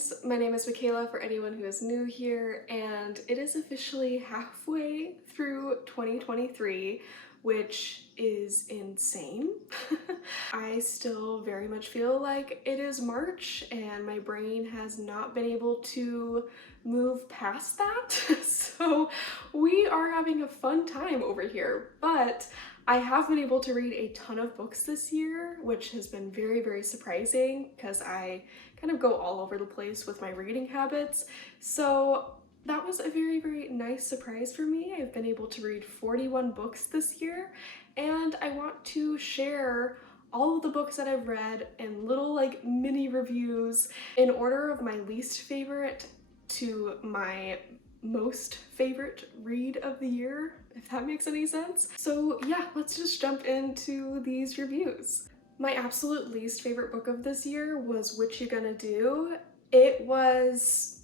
friends, my name is Michaela for anyone who is new here, and it is officially halfway through 2023, which is insane. I still very much feel like it is March and my brain has not been able to move past that. So we are having a fun time over here, but I have been able to read a ton of books this year, which has been very, very surprising because I kind of go all over the place with my reading habits. So that was a very, very nice surprise for me. I've been able to read 41 books this year, and I want to share all of the books that I've read in little like mini reviews in order of my least favorite to my most favorite read of the year, if that makes any sense. So yeah, let's just jump into these reviews. My absolute least favorite book of this year was What You Gonna Do? It was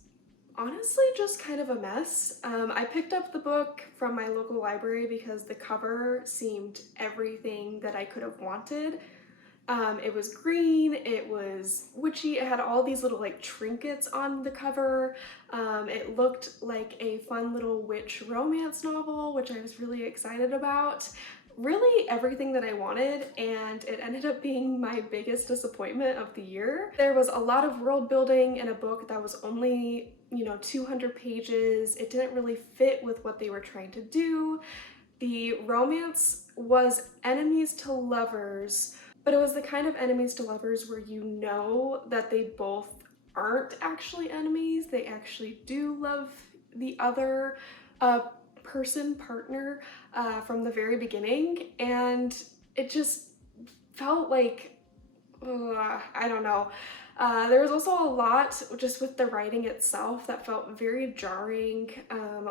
honestly just kind of a mess. I picked up the book from my local library because the cover seemed everything that I could have wanted. It was green, it was witchy, it had all these little like trinkets on the cover. It looked like a fun little witch romance novel, which I was really excited about. Really everything that I wanted, and it ended up being my biggest disappointment of the year. There was a lot of world building in a book that was only, 200 pages. It didn't really fit with what they were trying to do. The romance was enemies to lovers, but it was the kind of enemies to lovers where you know that they both aren't actually enemies. They actually do love the other partner from the very beginning, and it just felt like, I don't know. There was also a lot just with the writing itself that felt very jarring.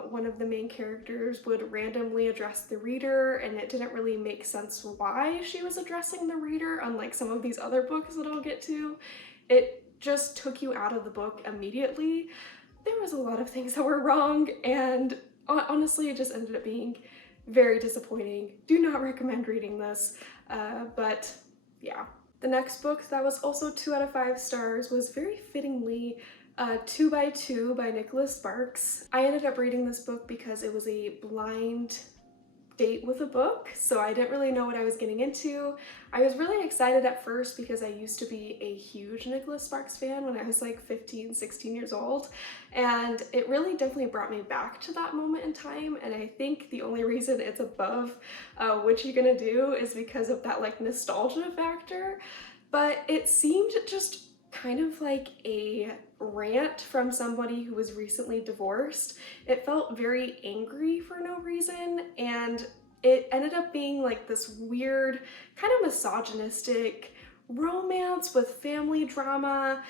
One of the main characters would randomly address the reader, and it didn't really make sense why she was addressing the reader, unlike some of these other books that I'll get to. It just took you out of the book immediately. There was a lot of things that were wrong, and honestly, it just ended up being very disappointing. Do not recommend reading this, but yeah. The next book that was also 2 out of 5 stars was very fittingly 2 by 2 by Nicholas Sparks. I ended up reading this book because it was a blind date with a book, so I didn't really know what I was getting into. I was really excited at first because I used to be a huge Nicholas Sparks fan when I was like 15, 16 years old, and it really definitely brought me back to that moment in time, and I think the only reason it's above What You Gonna Do is because of that like nostalgia factor, but it seemed just kind of like a rant from somebody who was recently divorced. It felt very angry for no reason, and it ended up being like this weird kind of misogynistic romance with family drama,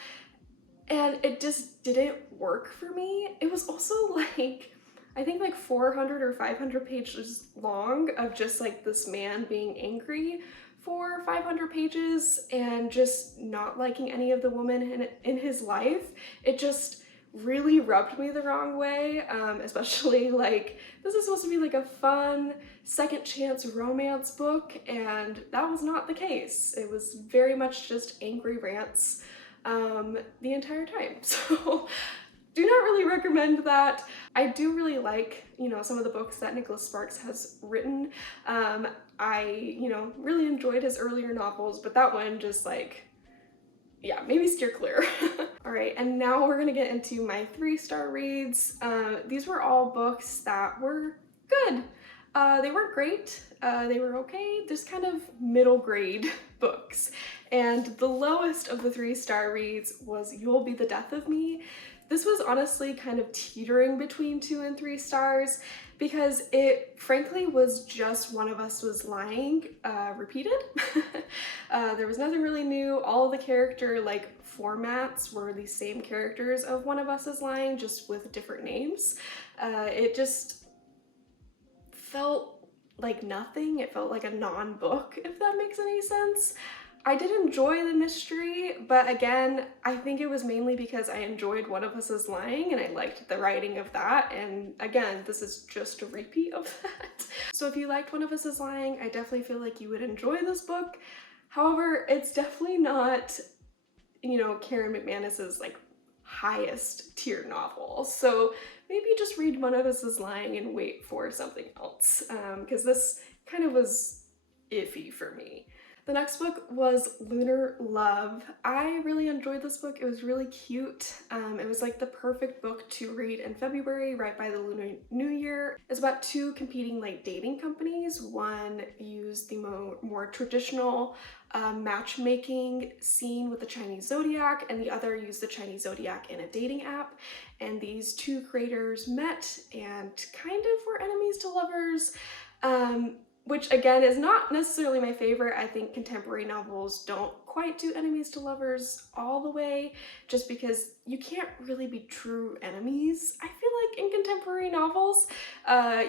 and it just didn't work for me. It was also like, I think like 400 or 500 pages long of just like this man being angry for 500 pages and just not liking any of the women in his life. It just really rubbed me the wrong way, especially like this is supposed to be like a fun second chance romance book, and that was not the case. It was very much just angry rants the entire time. So do not really recommend that. I do really like, some of the books that Nicholas Sparks has written. I, really enjoyed his earlier novels, but that one just like, yeah, maybe steer clear. All right, and now we're gonna get into my 3-star reads. These were all books that were good. They weren't great, they were okay, just kind of middle grade books. And the lowest of the 3-star reads was You'll Be the Death of Me. This was honestly kind of teetering between 2 and 3 stars because it frankly was just One of Us Was Lying repeated. There was nothing really new. All of the character like formats were the same characters of One of Us Is Lying, just with different names. It just felt like nothing. It felt like a non-book, if that makes any sense. I did enjoy the mystery, but again, I think it was mainly because I enjoyed One of Us Is Lying and I liked the writing of that, and again, this is just a repeat of that. So if you liked One of Us Is Lying, I definitely feel like you would enjoy this book. However, it's definitely not, Karen McManus's like highest tier novels. So maybe just read One of Us is Lying and wait for something else, because this kind of was iffy for me. The next book was Lunar Love. I really enjoyed this book. It was really cute. It was like the perfect book to read in February, right by the Lunar New Year. It's about two competing like dating companies. One used the more traditional matchmaking scene with the Chinese zodiac, and the other used the Chinese zodiac in a dating app. And these two creators met and kind of were enemies to lovers. Which again is not necessarily my favorite. I think contemporary novels don't quite do enemies to lovers all the way, just because you can't really be true enemies. I feel like in contemporary novels,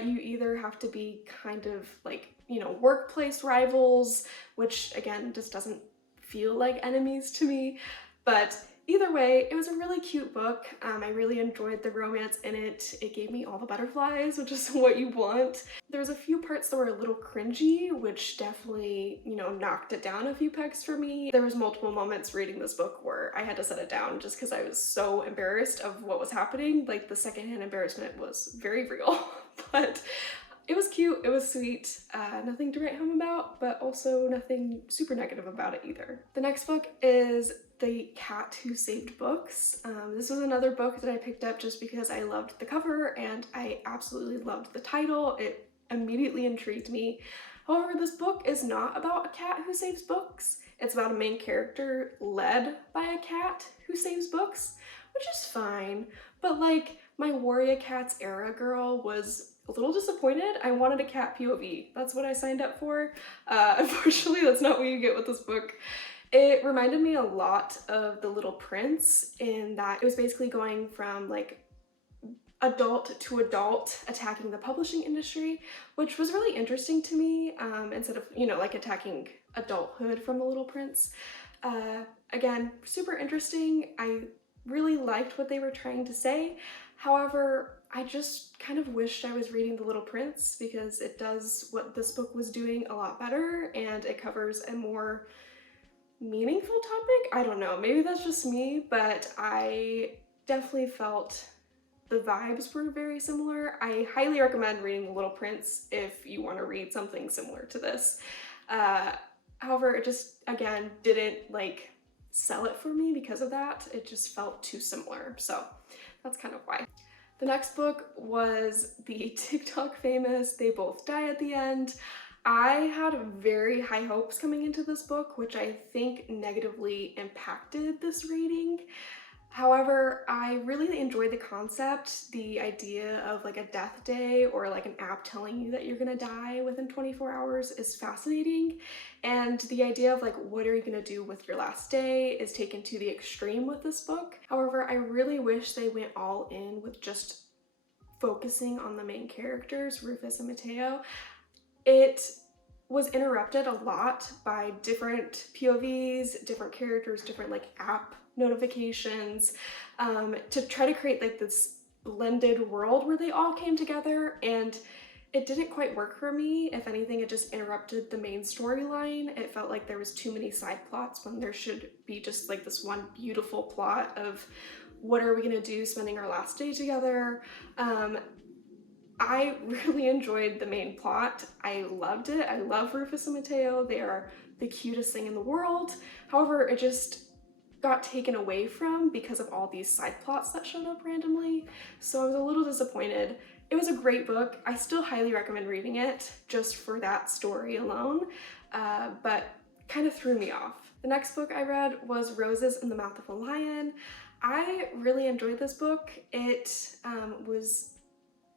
you either have to be kind of like, you know, workplace rivals, which again just doesn't feel like enemies to me. But either way, it was a really cute book. I really enjoyed the romance in it. It gave me all the butterflies, which is what you want. There was a few parts that were a little cringy, which definitely, you know, knocked it down a few pegs for me. There was multiple moments reading this book where I had to set it down just because I was so embarrassed of what was happening. Like, the secondhand embarrassment was very real, but it was cute, it was sweet, nothing to write home about, but also nothing super negative about it either. The next book is The Cat Who Saved Books. This was another book that I picked up just because I loved the cover and I absolutely loved the title. It immediately intrigued me. However, this book is not about a cat who saves books. It's about a main character led by a cat who saves books, which is fine, but like, my Warrior Cats era girl was a little disappointed. I wanted a cat POV. That's what I signed up for. Unfortunately, that's not what you get with this book. It reminded me a lot of The Little Prince in that it was basically going from like adult to adult attacking the publishing industry, which was really interesting to me, instead of, you know, like attacking adulthood from The Little Prince. Again, super interesting. I really liked what they were trying to say. However, I just kind of wished I was reading The Little Prince because it does what this book was doing a lot better and it covers a more meaningful topic. I don't know, maybe that's just me, but I definitely felt the vibes were very similar. I highly recommend reading The Little Prince if you want to read something similar to this. However, it just, again, didn't like sell it for me because of that. It just felt too similar, so that's kind of why. The next book was the TikTok famous They Both Die at the End. I had very high hopes coming into this book, which I think negatively impacted this reading. However, I really enjoyed the concept. The idea of like a death day or like an app telling you that you're gonna die within 24 hours is fascinating. And the idea of like, what are you gonna do with your last day is taken to the extreme with this book. However, I really wish they went all in with just focusing on the main characters, Rufus and Mateo. It was interrupted a lot by different POVs, different characters, different like app notifications, to try to create like this blended world where they all came together, and it didn't quite work for me. If anything, it just interrupted the main storyline. It felt like there was too many side plots when there should be just like this one beautiful plot of what are we gonna do spending our last day together. I really enjoyed the main plot. I loved it. I love Rufus and Mateo. They are the cutest thing in the world. However, it just got taken away from because of all these side plots that showed up randomly. So I was a little disappointed. It was a great book. I still highly recommend reading it just for that story alone, but kind of threw me off. The next book I read was Roses in the Mouth of a Lion. I really enjoyed this book. It was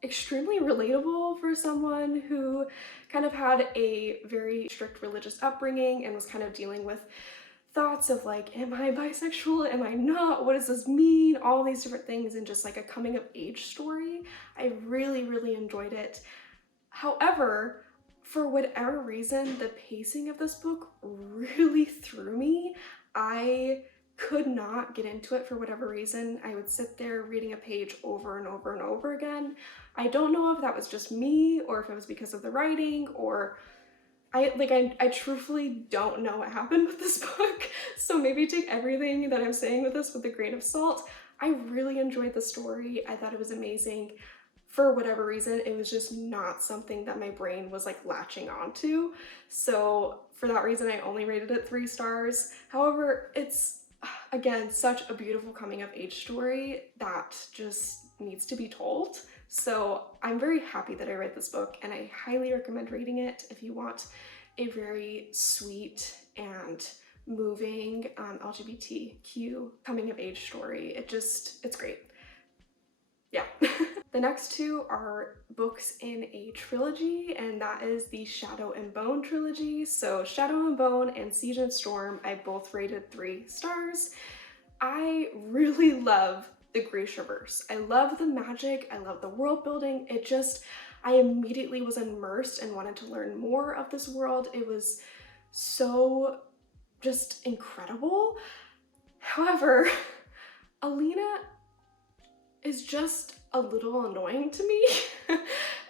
extremely relatable for someone who kind of had a very strict religious upbringing and was kind of dealing with thoughts of like, am I bisexual? Am I not? What does this mean? All these different things, and just like a coming of age story. I really, really enjoyed it. However, for whatever reason, the pacing of this book really threw me. I could not get into it for whatever reason. I would sit there reading a page over and over and over again. I don't know if that was just me or if it was because of the writing, or I truthfully don't know what happened with this book. So maybe take everything that I'm saying with this with a grain of salt. I really enjoyed the story. I thought it was amazing. For whatever reason, it was just not something that my brain was like latching onto. So for that reason, I only rated it 3 stars. However, it's again such a beautiful coming of age story that just needs to be told. So I'm very happy that I read this book, and I highly recommend reading it if you want a very sweet and moving LGBTQ coming of age story. It's great. Yeah. The next 2 are books in a trilogy, and that is the Shadow and Bone trilogy. So Shadow and Bone and Siege and Storm, I both rated 3 stars. I really love the Grishaverse. I love the magic, I love the world building. I immediately was immersed and wanted to learn more of this world. It was so just incredible. However, Alina is just a little annoying to me.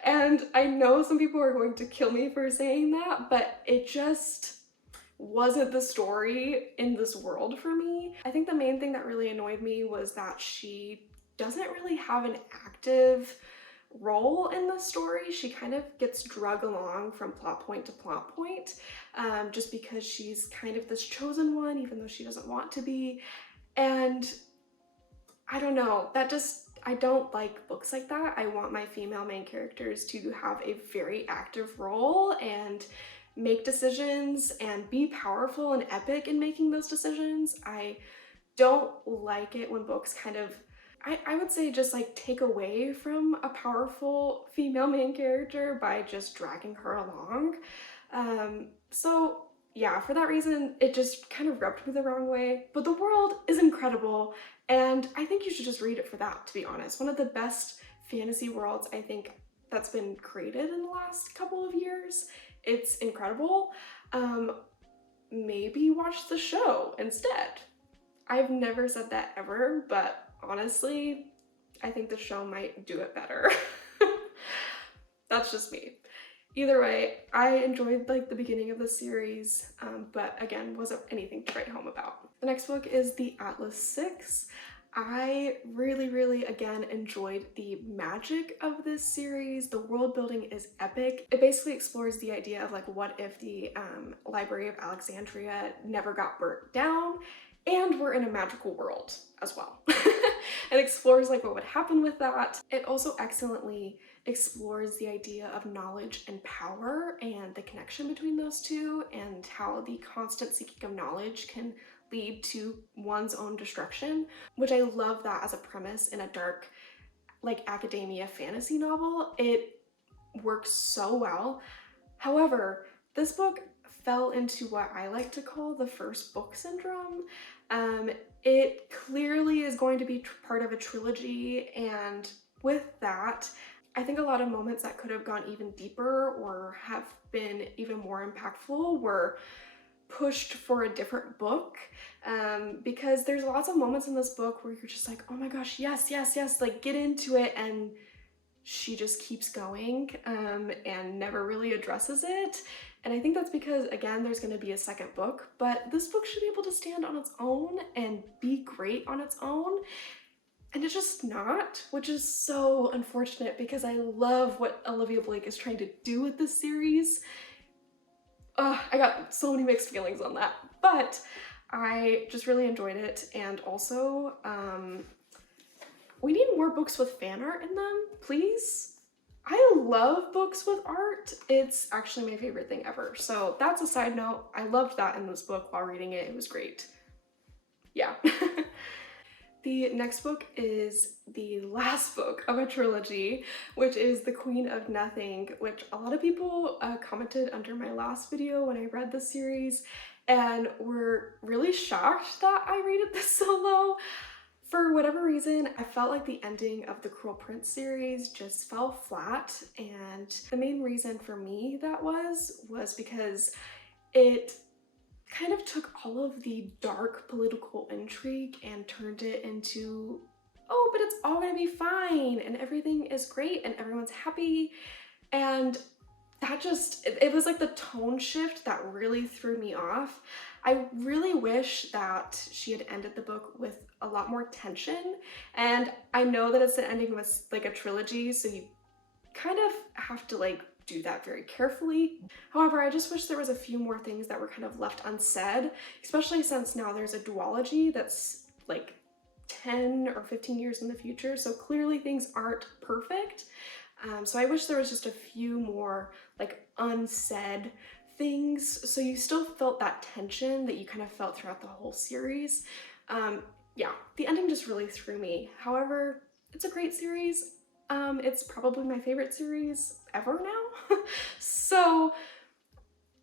And I know some people are going to kill me for saying that, but it just wasn't the story in this world for me. I think the main thing that really annoyed me was that she doesn't really have an active role in the story. She kind of gets drug along from plot point to plot point, just because she's kind of this chosen one, even though she doesn't want to be. And I don't know, I don't like books like that. I want my female main characters to have a very active role and make decisions and be powerful and epic in making those decisions. I don't like it when books kind of, I would say, just like take away from a powerful female main character by just dragging her along. So yeah, for that reason, it just kind of rubbed me the wrong way. But the world is incredible, and I think you should just read it for that, to be honest. One of the best fantasy worlds I think that's been created in the last couple of years. It's incredible. Maybe watch the show instead. I've never said that ever, but honestly, I think the show might do it better. That's just me. Either way, I enjoyed like the beginning of the series, but again, wasn't anything to write home about. The next book is The Atlas 6. I really, again, enjoyed the magic of this series. The world building is epic. It basically explores the idea of like, what if the Library of Alexandria never got burnt down and we're in a magical world as well. It explores like what would happen with that. It also excellently explores the idea of knowledge and power and the connection between those two, and how the constant seeking of knowledge can lead to one's own destruction, which I love that as a premise in a dark, like, academia fantasy novel. It works so well. However, this book fell into what I like to call the first book syndrome. It clearly is going to be part of a trilogy, and with that, I think a lot of moments that could have gone even deeper or have been even more impactful were pushed for a different book, because there's lots of moments in this book where you're just like, oh my gosh, yes, like get into it, and she just keeps going and never really addresses it. And I think that's because, again, there's going to be a second book, but this book should be able to stand on its own and be great on its own. And it's just not, which is so unfortunate because I love what Olivia Blake is trying to do with this series. I got so many mixed feelings on that, but I just really enjoyed it. And also, we need more books with fan art in them, please. I love books with art. It's actually my favorite thing ever. So that's a side note. I loved that in this book while reading it. It was great. Yeah. The next book is the last book of a trilogy, which is The Queen of Nothing, which a lot of people commented under my last video when I read the series and were really shocked that I rated this so low. For whatever reason, I felt like the ending of the Cruel Prince series just fell flat, and the main reason for me that was because it kind of took all of the dark political intrigue and turned it into, oh, but it's all gonna be fine and everything is great and everyone's happy. And that just, it was like the tone shift that really threw me off. I really wish that she had ended the book with a lot more tension, and I know that it's an ending with like a trilogy, so you kind of have to like do that very carefully. However, I just wish there was a few more things that were kind of left unsaid, especially since now there's a duology that's like 10 or 15 years in the future, so clearly things aren't perfect. So I wish there was just a few more like unsaid things, so you still felt that tension that you kind of felt throughout the whole series. Yeah, the ending just really threw me. However, it's a great series. It's probably my favorite series ever now. So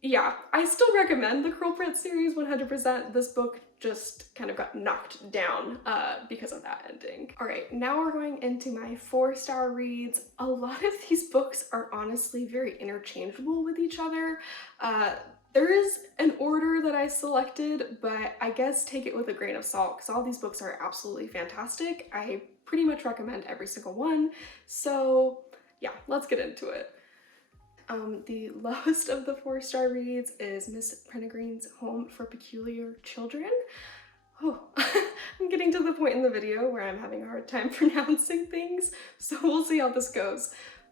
yeah, I still recommend the Cruel Prince series 100%. This book just kind of got knocked down because of that ending. All right, now we're going into my 4-star reads. A lot of these books are honestly very interchangeable with each other. There is an order that I selected, but I guess take it with a grain of salt because all these books are absolutely fantastic. I pretty much recommend every single one. So yeah, let's get into it. The lowest of the 4-star reads is Miss Pennegreen's Home for Peculiar Children. Oh, I'm getting to the point in the video where I'm having a hard time pronouncing things, so we'll see how this goes.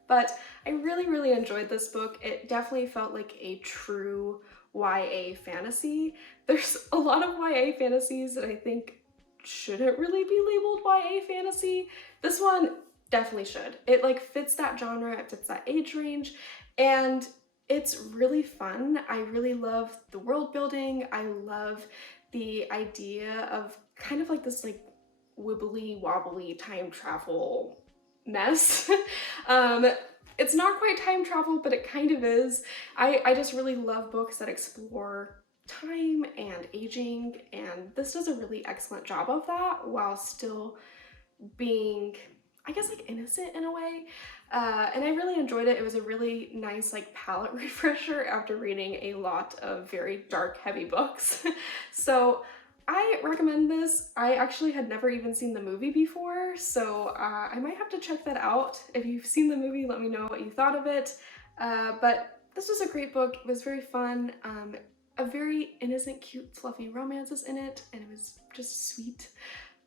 But I really enjoyed this book. It definitely felt like a true YA fantasy. There's a lot of YA fantasies that I think shouldn't really be labeled YA fantasy. This one definitely should. It like fits that genre, it fits that age range, and it's really fun. I really love the world building. I love the idea of kind of like this like wibbly wobbly time travel mess. It's not quite time travel, but it kind of is. I just really love books that explore time and aging, and this does a really excellent job of that while still being, I guess, like innocent in a way. And I really enjoyed it. It was a really nice like palette refresher after reading a lot of very dark, heavy books. So I recommend this. I actually had never even seen the movie before, so I might have to check that out. If you've seen the movie, let me know what you thought of it. But this was a great book. It was very fun. A very innocent, cute, fluffy romance is in it, and it was just sweet.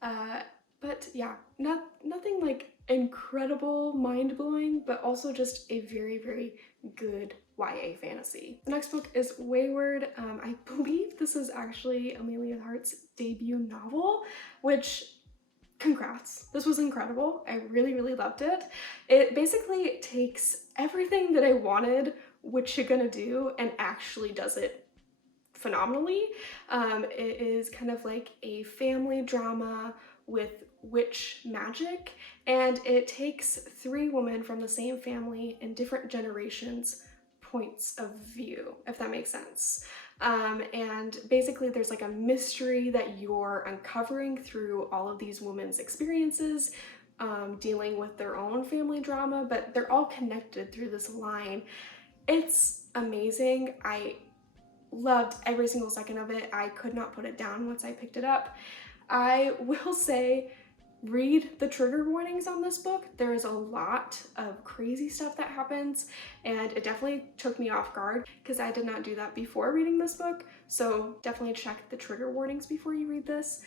But yeah, nothing like incredible, mind-blowing, but also just a very good YA fantasy. The next book is Wayward. I believe this is actually Amelia Hart's debut novel, which, congrats. This was incredible. I really loved it. It basically takes everything that I wanted What You Gonna Do and actually does it phenomenally. It is kind of like a family drama with witch magic, and it takes 3 women from the same family in different generations points of view, if that makes sense. And basically there's like a mystery that you're uncovering through all of these women's experiences, dealing with their own family drama, but they're all connected through this line. It's amazing. I loved every single second of it. I could not put it down once I picked it up. I will say, read the trigger warnings on this book. There is a lot of crazy stuff that happens, and it definitely took me off guard because I did not do that before reading this book. So definitely check the trigger warnings before you read this.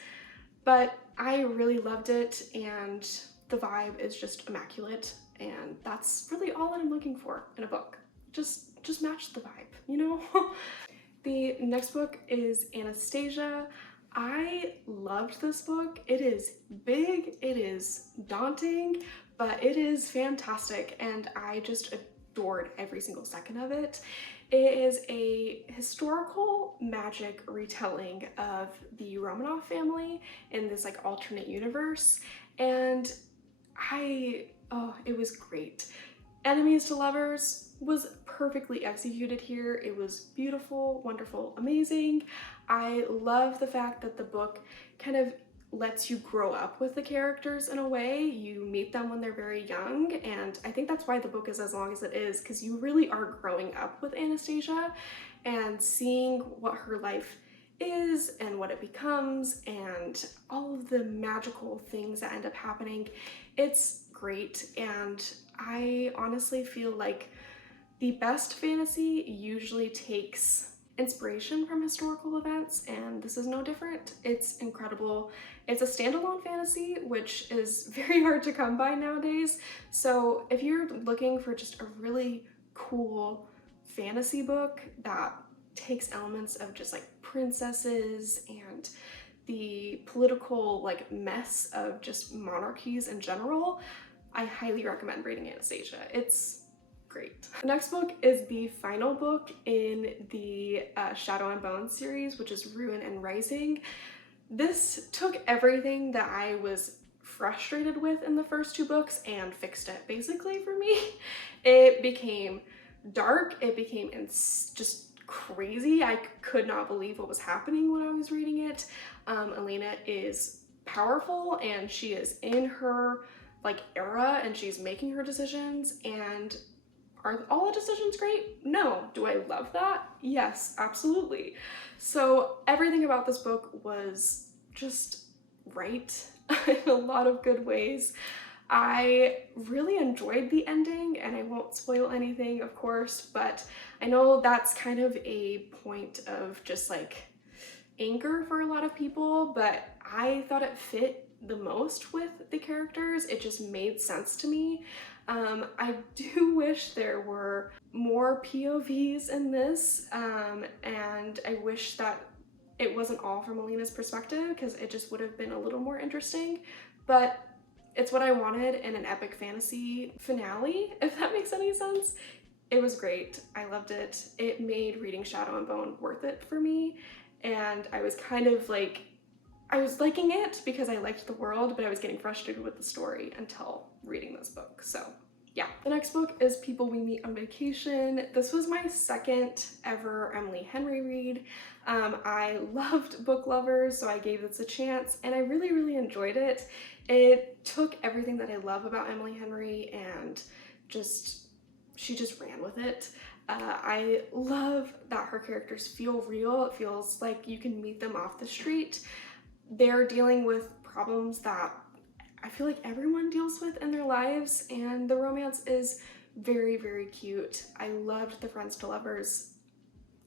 But I really loved it, and the vibe is just immaculate, and that's really all I'm looking for in a book. Just match the vibe, you know? The next book is Anastasia. I loved this book. It is big, it is daunting, but it is fantastic, and I just adored every single second of it. It is a historical magic retelling of the Romanov family in this like alternate universe, and it was great. Enemies to lovers was perfectly executed here. It was beautiful, wonderful, amazing. I love the fact that the book kind of lets you grow up with the characters in a way. You meet them when they're very young, and I think that's why the book is as long as it is, because you really are growing up with Anastasia and seeing what her life is and what it becomes and all of the magical things that end up happening. It's great, and I honestly feel like the best fantasy usually takes inspiration from historical events, and this is no different. It's incredible. It's a standalone fantasy, which is very hard to come by nowadays. So if you're looking for just a really cool fantasy book that takes elements of just like princesses and the political like mess of just monarchies in general, I highly recommend reading Anastasia. It's great. The next book is the final book in the Shadow and Bone series, which is Ruin and Rising. This took everything that I was frustrated with in the first two books and fixed it basically for me. It became dark, it became just crazy. I could not believe what was happening when I was reading it. Elena is powerful and she is in her like era and she's making her decisions, and are all the decisions great? No. Do I love that? Yes, absolutely. So everything about this book was just right in a lot of good ways. I really enjoyed the ending, and I won't spoil anything, of course, but I know that's kind of a point of just like anger for a lot of people, but I thought it fit the most with the characters. It just made sense to me. I do wish there were more POVs in this, and I wish that it wasn't all from Elena's perspective, because it just would have been a little more interesting, but it's what I wanted in an epic fantasy finale, if that makes any sense. It was great. I loved it. It made reading Shadow and Bone worth it for me, and I was kind of like, I was liking it because I liked the world, but I was getting frustrated with the story until reading this book. So yeah. The next book is People We Meet on Vacation. This was my second ever Emily Henry read. I loved Book Lovers, so I gave this a chance, and I really, really enjoyed it. It took everything that I love about Emily Henry and she just ran with it. I love that her characters feel real. It feels like you can meet them off the street. They're dealing with problems that I feel like everyone deals with in their lives, and the romance is very, very cute. I loved the friends to lovers.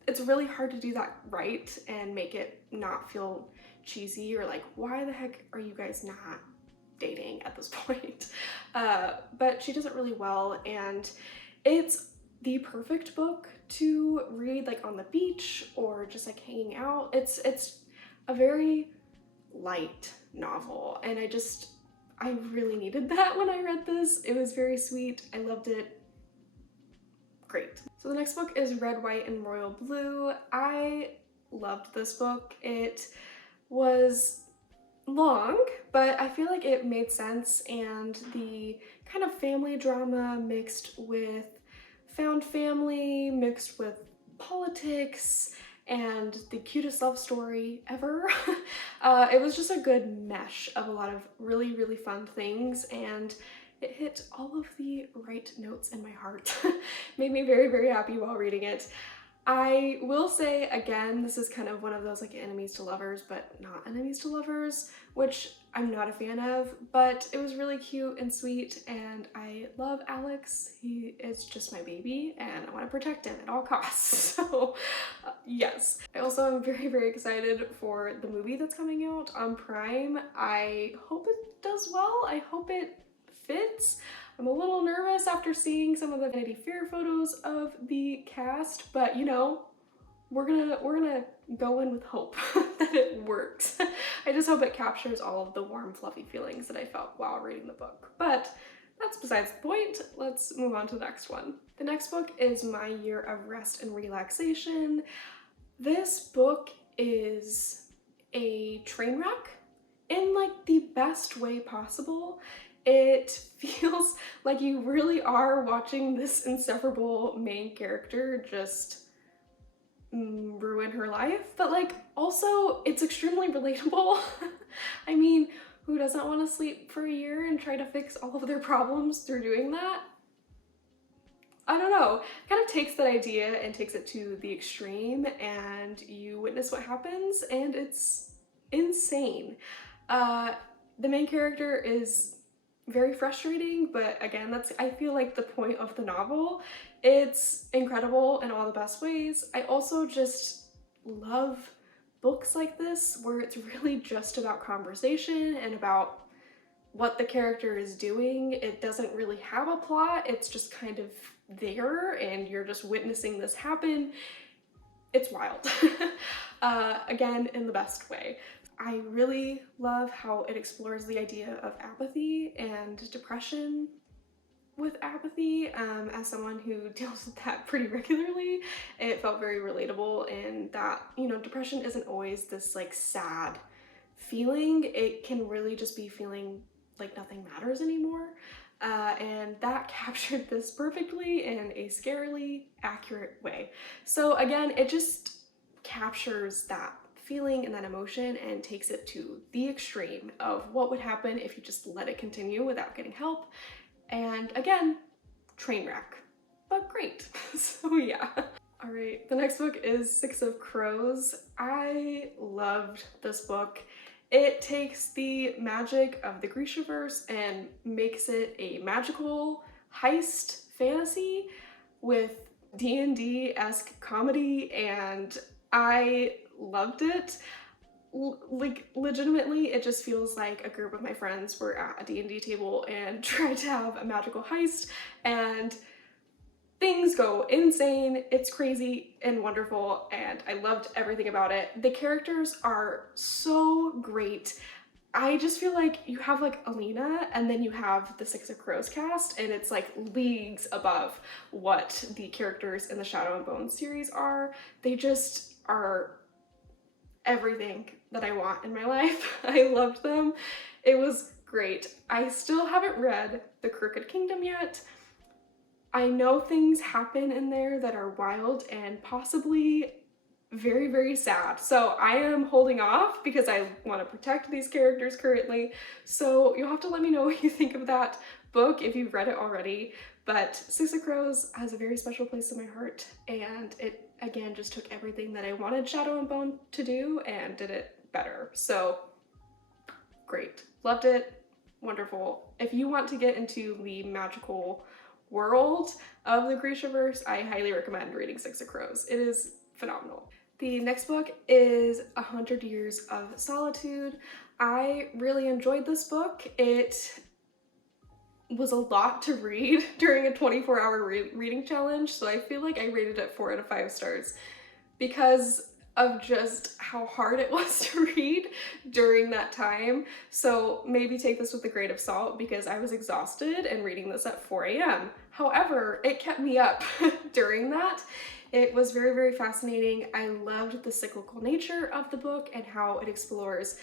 It's really hard to do that right and make it not feel cheesy or like, why the heck are you guys not dating at this point? But she does it really well, and it's the perfect book to read like on the beach or just like hanging out. It's a very light novel, and I really needed that when I read this. It was very sweet. I loved it. Great. So the next book is Red, White, and Royal Blue. I loved this book. It was long, but I feel like it made sense, and the kind of family drama mixed with found family, mixed with politics, and the cutest love story ever. It was just a good mesh of a lot of really, really fun things, and it hit all of the right notes in my heart. Made me very, very happy while reading it. I will say, again, this is kind of one of those like enemies to lovers, but not enemies to lovers, which I'm not a fan of, but it was really cute and sweet, and I love Alex. He is just my baby, and I want to protect him at all costs. So yes. I also am very, very excited for the movie that's coming out on Prime. I hope it does well. I hope it fits. I'm a little nervous after seeing some of the Vanity Fair photos of the cast, but you know, we're gonna go in with hope that it works. I just hope it captures all of the warm, fluffy feelings that I felt while reading the book. But that's besides the point. Let's move on to the next one. The next book is My Year of Rest and Relaxation. This book is a train wreck in like the best way possible. It feels like you really are watching this insufferable main character just ruin her life, but like also it's extremely relatable. I mean, who doesn't want to sleep for a year and try to fix all of their problems through doing that? I don't know, kind of takes that idea and takes it to the extreme, and you witness what happens, and it's insane. The main character is very frustrating, but again, that's, I feel like, the point of the novel. It's incredible in all the best ways. I also just love books like this where it's really just about conversation and about what the character is doing. It doesn't really have a plot, it's just kind of there and you're just witnessing this happen. It's wild. Again, in the best way. I really love how it explores the idea of apathy and depression with apathy. As someone who deals with that pretty regularly, it felt very relatable in that, you know, depression isn't always this like sad feeling. It can really just be feeling like nothing matters anymore. And that captured this perfectly in a scarily accurate way. So again, it just captures that feeling and that emotion and takes it to the extreme of what would happen if you just let it continue without getting help. And again, train wreck, but great. So yeah. All right, the next book is Six of Crows. I loved this book. It takes the magic of the Grishaverse and makes it a magical heist fantasy with D&D-esque comedy, and I loved it. Like, legitimately, it just feels like a group of my friends were at a D&D table and tried to have a magical heist, and things go insane. It's crazy and wonderful, and I loved everything about it. The characters are so great. I just feel like you have like Alina and then you have the Six of Crows cast, and it's like leagues above what the characters in the Shadow and Bone series are. They just are everything that I want in my life. I loved them. It was great. I still haven't read The Crooked Kingdom yet. I know things happen in there that are wild and possibly very, very sad. So I am holding off because I want to protect these characters currently. So you'll have to let me know what you think of that book if you've read it already. But Six of Crows has a very special place in my heart, and it again just took everything that I wanted Shadow and Bone to do and did it better. So great. Loved it. Wonderful. If you want to get into the magical world of the Grishaverse, I highly recommend reading Six of Crows. It is phenomenal. The next book is 100 Years of Solitude. I really enjoyed this book. It was a lot to read during a 24-hour reading challenge, so I feel like I rated it 4 out of 5 stars because of just how hard it was to read during that time. So maybe take this with a grain of salt because I was exhausted and reading this at 4 a.m. However, it kept me up during that. It was very, very fascinating. I loved the cyclical nature of the book and how it explores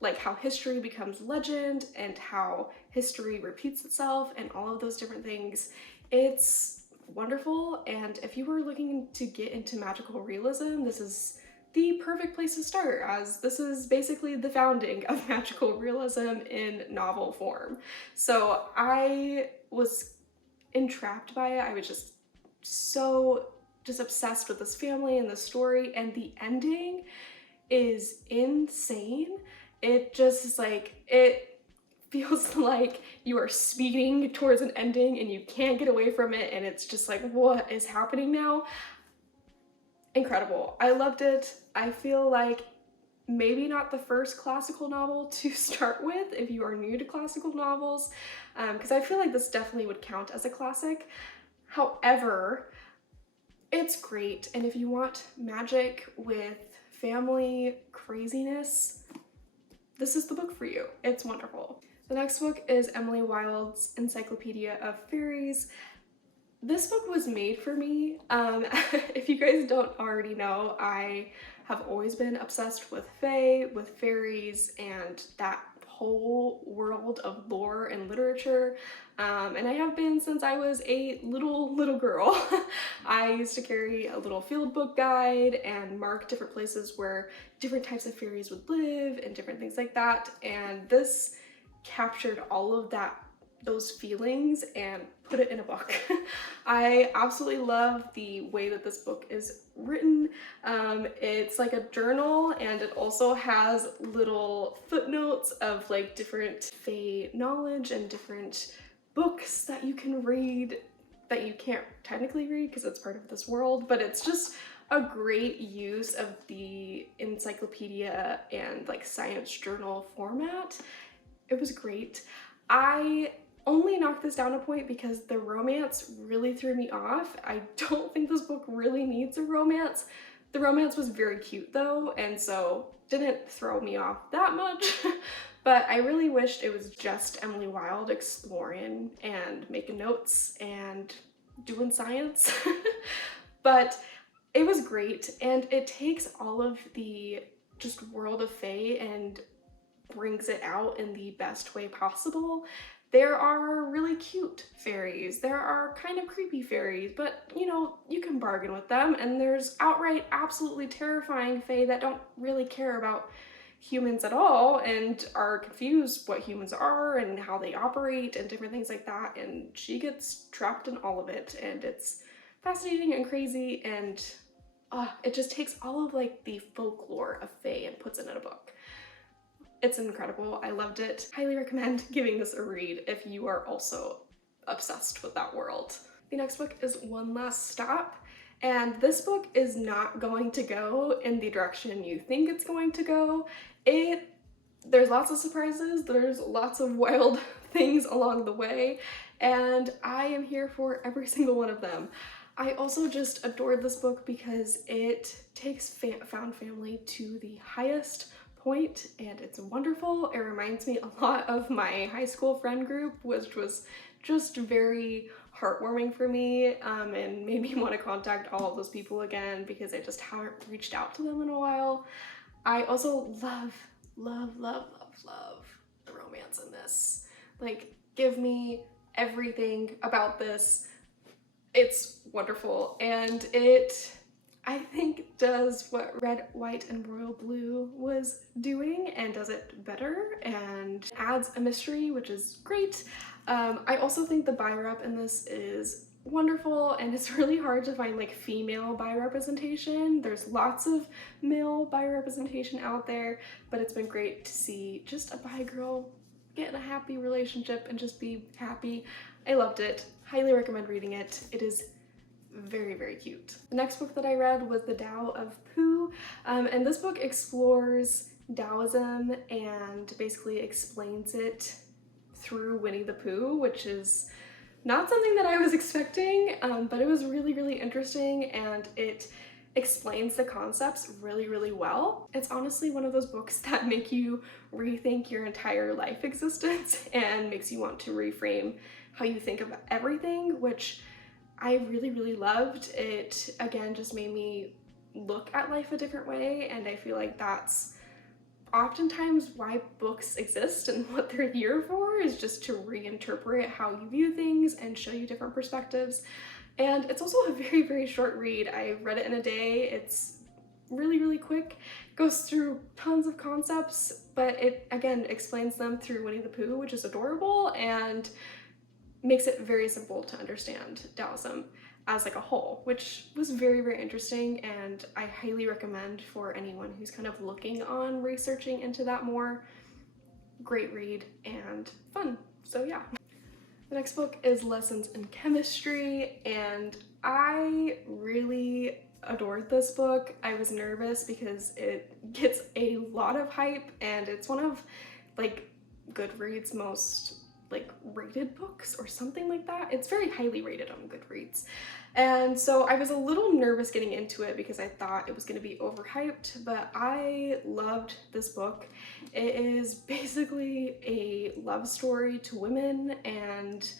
like how history becomes legend and how history repeats itself and all of those different things. It's wonderful, and if you were looking to get into magical realism, this is the perfect place to start, as this is basically the founding of magical realism in novel form. So I was entrapped by it. I was just so obsessed with this family and the story, and the ending is insane. It just is like, it feels like you are speeding towards an ending and you can't get away from it, and it's just like, what is happening now? Incredible. I loved it. I feel like maybe not the first classical novel to start with if you are new to classical novels, because I feel like this definitely would count as a classic. However, it's great, and if you want magic with family craziness, this is the book for you. It's wonderful. The next book is Emily Wilde's Encyclopedia of Fairies. This book was made for me. If you guys don't already know, I have always been obsessed with fae, with fairies, and that whole world of lore and literature. And I have been since I was a little girl. I used to carry a little field book guide and mark different places where different types of fairies would live and different things like that. And this captured all of that those feelings and put it in a book. I absolutely love the way that this book is written. It's like a journal, and it also has little footnotes of like different Fae knowledge and different books that you can read that you can't technically read because it's part of this world, but it's just a great use of the encyclopedia and like science journal format. It was great. I only knocked this down a point because the romance really threw me off. I don't think this book really needs a romance. The romance was very cute though, and so didn't throw me off that much. But I really wished it was just Emily Wilde exploring and making notes and doing science. But it was great, and it takes all of the just world of Fae and brings it out in the best way possible. There are really cute fairies, there are kind of creepy fairies, but you know, you can bargain with them, and there's outright absolutely terrifying Fae that don't really care about humans at all and are confused what humans are and how they operate and different things like that, and she gets trapped in all of it, and it's fascinating and crazy, and it just takes all of like the folklore of Fae and puts it in a book. It's incredible. I loved it. Highly recommend giving this a read if you are also obsessed with that world. The next book is One Last Stop, and this book is not going to go in the direction you think it's going to go. There's lots of surprises, there's lots of wild things along the way, and I am here for every single one of them. I also just adored this book because it takes found family to the highest point, and it's wonderful. It reminds me a lot of my high school friend group, which was just very heartwarming for me, and made me want to contact all of those people again because I just haven't reached out to them in a while. I also love the romance in this. Like, give me everything about this. It's wonderful, and it, I think, does what Red, White, and Royal Blue was doing and does it better and adds a mystery, which is great. I also think the bi-rep in this is wonderful, and it's really hard to find like female bi-representation. There's lots of male bi-representation out there, but it's been great to see just a bi girl get in a happy relationship and just be happy. I loved it. Highly recommend reading it. It is very, very cute. The next book that I read was The Tao of Pooh, and this book explores Taoism and basically explains it through Winnie the Pooh, which is not something that I was expecting, but it was really, really interesting, and it explains the concepts really, really well. It's honestly one of those books that make you rethink your entire life existence and makes you want to reframe how you think of everything, which I really, really loved. It, again, just made me look at life a different way, and I feel like that's oftentimes why books exist and what they're here for, is just to reinterpret how you view things and show you different perspectives. And it's also a very, very short read. I read it in a day. It's really, really quick, goes through tons of concepts, but it, again, explains them through Winnie the Pooh, which is adorable, and makes it very simple to understand Taoism as like a whole, which was very, very interesting, and I highly recommend for anyone who's kind of looking on researching into that more. Great read and fun. So yeah. The next book is Lessons in Chemistry, and I really adored this book. I was nervous because it gets a lot of hype, and it's one of like Goodreads' most like rated books or something like that. It's very highly rated on Goodreads. And so I was a little nervous getting into it because I thought it was going to be overhyped, but I loved this book. It is basically a love story to women, and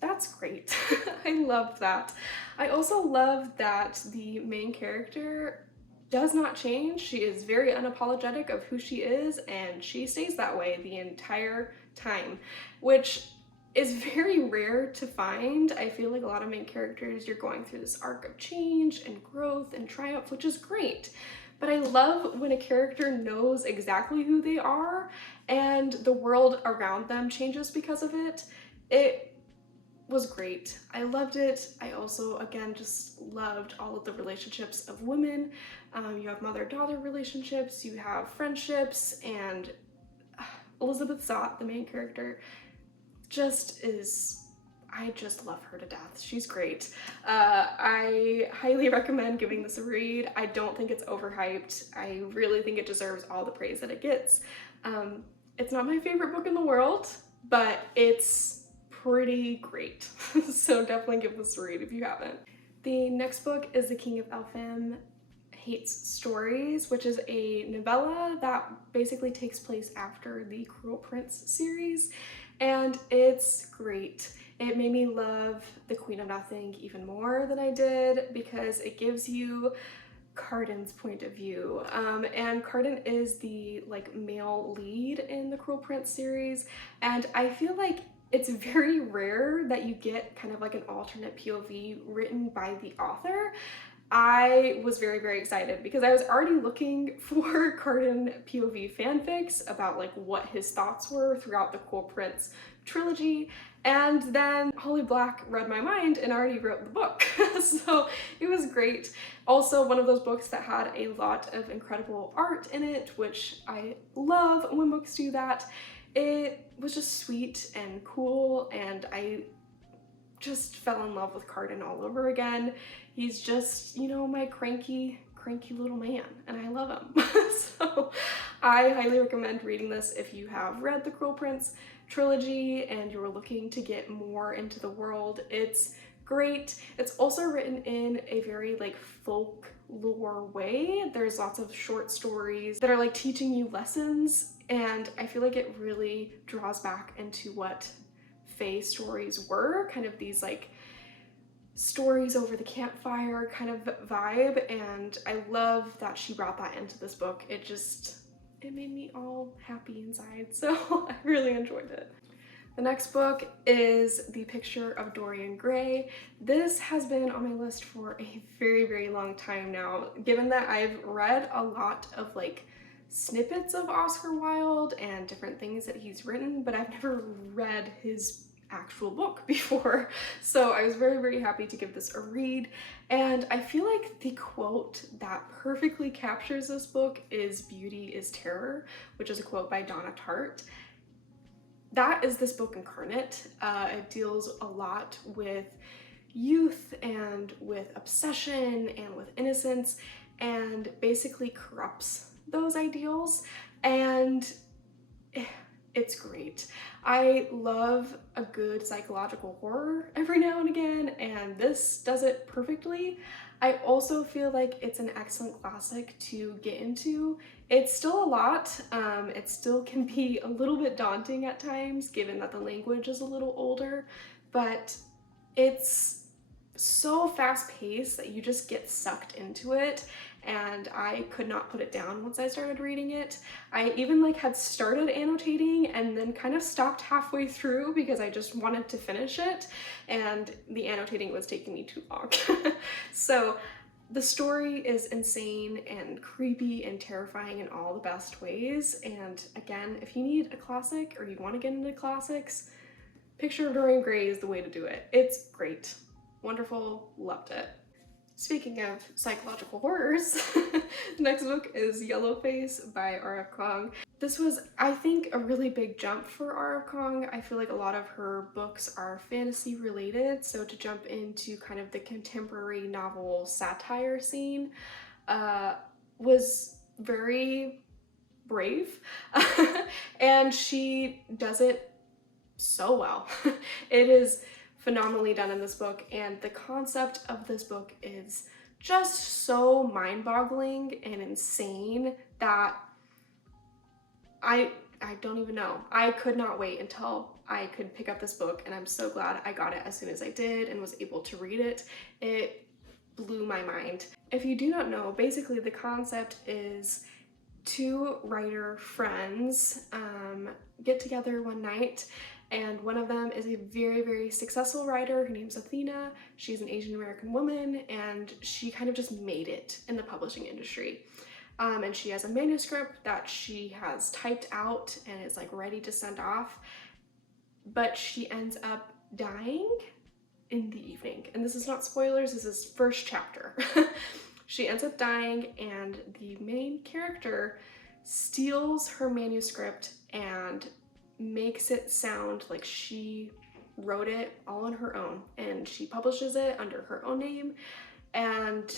that's great. I loved that. I also love that the main character does not change. She is very unapologetic of who she is, and she stays that way the entire time, which is very rare to find. I feel like a lot of main characters, you're going through this arc of change and growth and triumph, which is great, but I love when a character knows exactly who they are and the world around them changes because of it. It was great. I loved it. I also, again, just loved all of the relationships of women. You have mother-daughter relationships, you have friendships, and Elizabeth Zott, the main character, just is, I just love her to death. She's great. I highly recommend giving this a read. I don't think it's overhyped. I really think it deserves all the praise that it gets. It's not my favorite book in the world, but it's pretty great. So definitely give this a read if you haven't. The next book is The King of Elfham Hates Stories, which is a novella that basically takes place after the Cruel Prince series, and it's great. It made me love The Queen of Nothing even more than I did because it gives you Cardan's point of view, and Cardan is the male lead in the Cruel Prince series, and I feel like it's very rare that you get kind of like an alternate POV written by the author. I was very, very excited because I was already looking for Cardan POV fanfics about what his thoughts were throughout the Cruel Prince trilogy, and then Holly Black read my mind and already wrote the book. So it was great. Also one of those books that had a lot of incredible art in it, which I love when books do that. It was just sweet and cool, and I just fell in love with Cardan all over again. He's just, my cranky little man, and I love him. So I highly recommend reading this if you have read the Cruel Prince trilogy and you're looking to get more into the world. It's great. It's also written in a very folklore way. There's lots of short stories that are teaching you lessons, and I feel like it really draws back into what Fae stories were, kind of these stories over the campfire kind of vibe, and I love that she brought that into this book. It made me all happy inside, so I really enjoyed it. The next book is The Picture of Dorian Gray. This has been on my list for a very, very long time now, given that I've read a lot of snippets of Oscar Wilde and different things that he's written, but I've never read his actual book before. So I was very, very happy to give this a read. And I feel like the quote that perfectly captures this book is "Beauty is terror," which is a quote by Donna Tartt. That is this book incarnate. It deals a lot with youth and with obsession and with innocence, and basically corrupts those ideals, and it's great. I love a good psychological horror every now and again, and this does it perfectly. I also feel like it's an excellent classic to get into. It's still a lot. It still can be a little bit daunting at times, given that the language is a little older, but it's so fast-paced that you just get sucked into it, and I could not put it down once I started reading it. I even had started annotating and then kind of stopped halfway through because I just wanted to finish it, and the annotating was taking me too long. So the story is insane and creepy and terrifying in all the best ways, and again, if you need a classic or you want to get into classics, Picture of Dorian Gray is the way to do it. It's great. Wonderful, loved it. Speaking of psychological horrors, the next book is Yellowface by R.F. Kuang. This was, I think, a really big jump for R.F. Kuang. I feel like a lot of her books are fantasy related, so to jump into kind of the contemporary novel satire scene was very brave, and she does it so well. It is phenomenally done in this book, and the concept of this book is just so mind-boggling and insane that I don't even know. I could not wait until I could pick up this book, and I'm so glad I got it as soon as I did and was able to read it. It blew my mind. If you do not know, basically the concept is two writer friends get together one night, and one of them is a very, very successful writer. Her name's Athena. She's an Asian American woman, and she kind of just made it in the publishing industry. and she has a manuscript that she has typed out and is like ready to send off, but she ends up dying in the evening. And this is not spoilers, this is first chapter. She ends up dying, and the main character steals her manuscript and makes it sound like she wrote it all on her own, and she publishes it under her own name, and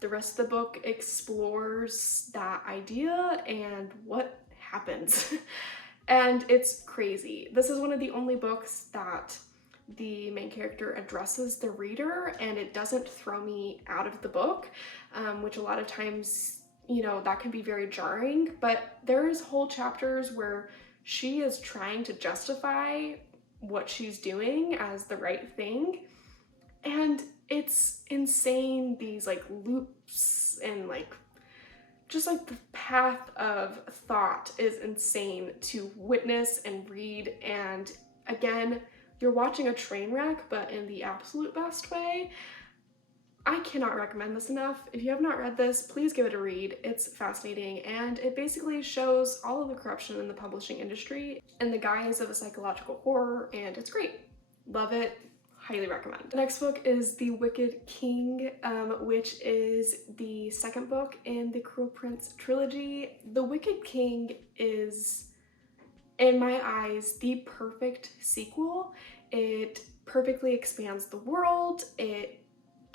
the rest of the book explores that idea and what happens. And it's crazy. This is one of the only books that the main character addresses the reader, and it doesn't throw me out of the book, which a lot of times, you know, that can be very jarring. But there's whole chapters where she is trying to justify what she's doing as the right thing, and it's insane. These like loops and like just like the path of thought is insane to witness and read. And again, you're watching a train wreck, but in the absolute best way. I cannot recommend this enough. If you have not read this, please give it a read. It's fascinating, and it basically shows all of the corruption in the publishing industry in the guise of a psychological horror, and it's great. Love it. Highly recommend. The next book is The Wicked King, which is the second book in the Cruel Prince trilogy. The Wicked King is, in my eyes, the perfect sequel. It perfectly expands the world. It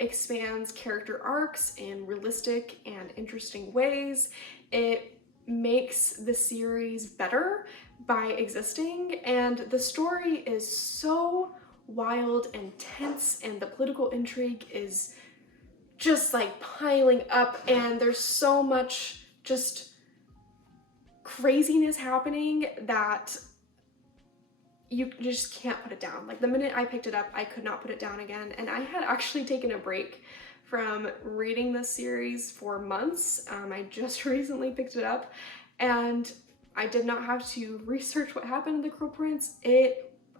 expands character arcs in realistic and interesting ways. It makes the series better by existing, and the story is so wild and tense, and the political intrigue is just like piling up, and there's so much just craziness happening that you just can't put it down. Like the minute I picked it up, I could not put it down again. And I had actually taken a break from reading this series for months. I just recently picked it up, and I did not have to research what happened in The Cruel Prince.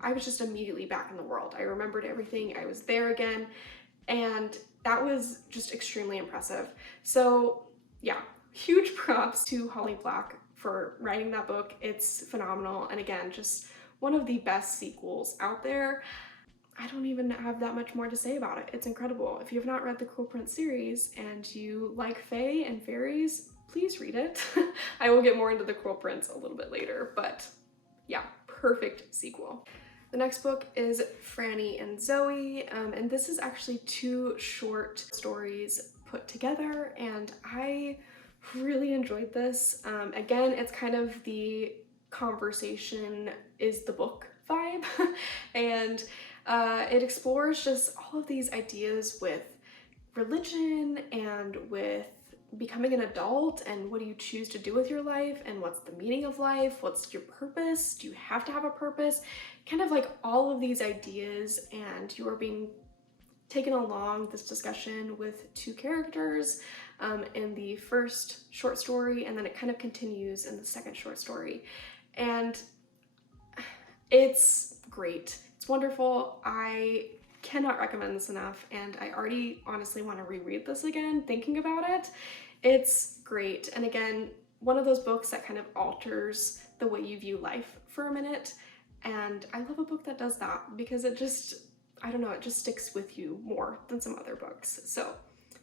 I was just immediately back in the world. I remembered everything. I was there again, and that was just extremely impressive. So yeah, huge props to Holly Black for writing that book. It's phenomenal, and again, just one of the best sequels out there. I don't even have that much more to say about it. It's incredible. If you have not read the Cruel Prince series and you like fae and fairies, please read it. I will get more into the Cruel Prince a little bit later, but yeah, perfect sequel. The next book is Franny and Zoe, and this is actually 2 short stories put together, and I really enjoyed this. Again, it's kind of the conversation is the book vibe, and it explores just all of these ideas with religion and with becoming an adult, and what do you choose to do with your life, and what's the meaning of life, what's your purpose, do you have to have a purpose, kind of like all of these ideas, and you are being taken along this discussion with 2 characters in the first short story, and then it kind of continues in the second short story. And it's great. It's wonderful. I cannot recommend this enough, and I already honestly want to reread this again thinking about it. It's great. And again, one of those books that kind of alters the way you view life for a minute, and I love a book that does that because it just, I don't know, it just sticks with you more than some other books. So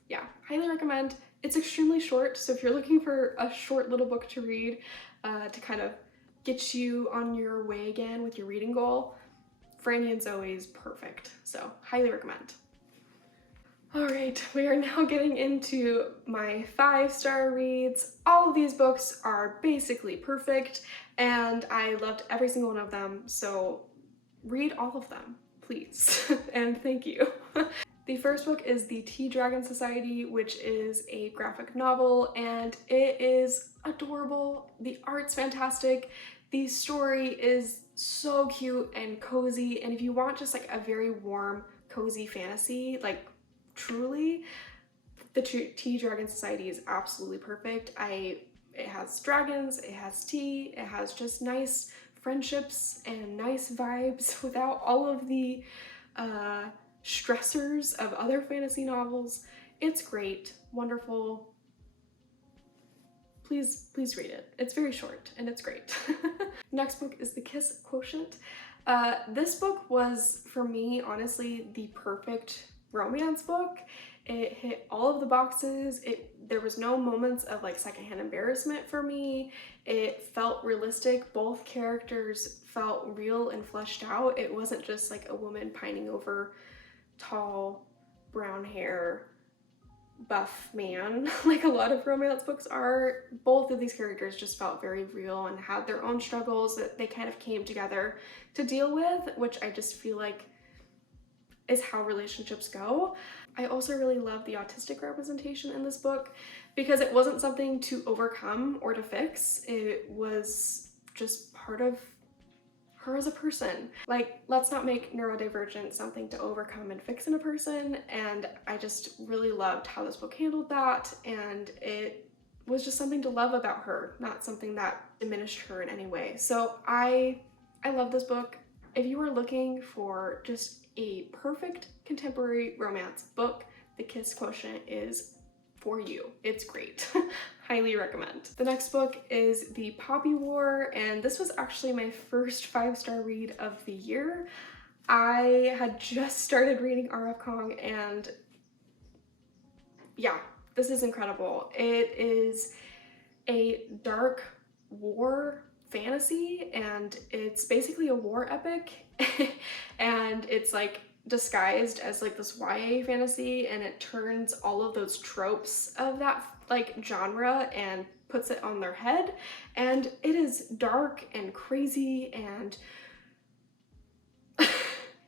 yeah, highly recommend. It's extremely short, so if you're looking for a short little book to read to kind of get you on your way again with your reading goal, Franny and Zoe is perfect. So highly recommend. All right, we are now getting into my 5-star reads. All of these books are basically perfect, and I loved every single one of them, so read all of them, please, and thank you. The first book is The Tea Dragon Society, which is a graphic novel, and it is adorable. The art's fantastic. The story is so cute and cozy, and if you want just like a very warm, cozy fantasy, like truly, the Tea Dragon Society is absolutely perfect. It has dragons, it has tea, it has just nice friendships and nice vibes without all of the stressors of other fantasy novels. It's great, wonderful, please read it. It's very short and it's great. Next book is The Kiss Quotient. This book was, for me, honestly, the perfect romance book. It hit all of the boxes. There was no moments of like secondhand embarrassment for me. It felt realistic. Both characters felt real and fleshed out. It wasn't just like a woman pining over tall, brown hair, buff man like a lot of romance books are. Both of these characters just felt very real and had their own struggles that they kind of came together to deal with, which I just feel like is how relationships go. I also really love the autistic representation in this book because it wasn't something to overcome or to fix. It was just part of her as a person. Like, let's not make neurodivergence something to overcome and fix in a person, and I just really loved how this book handled that, and it was just something to love about her, not something that diminished her in any way. So I love this book. If you are looking for just a perfect contemporary romance book, The Kiss Quotient is for you. It's great. Highly recommend. The next book is The Poppy War, and this was actually my first 5-star read of the year. I had just started reading R.F. Kong, and yeah, this is incredible. It is a dark war fantasy, and it's basically a war epic and it's like disguised as like this YA fantasy, and it turns all of those tropes of that like genre and puts it on their head, and it is dark and crazy and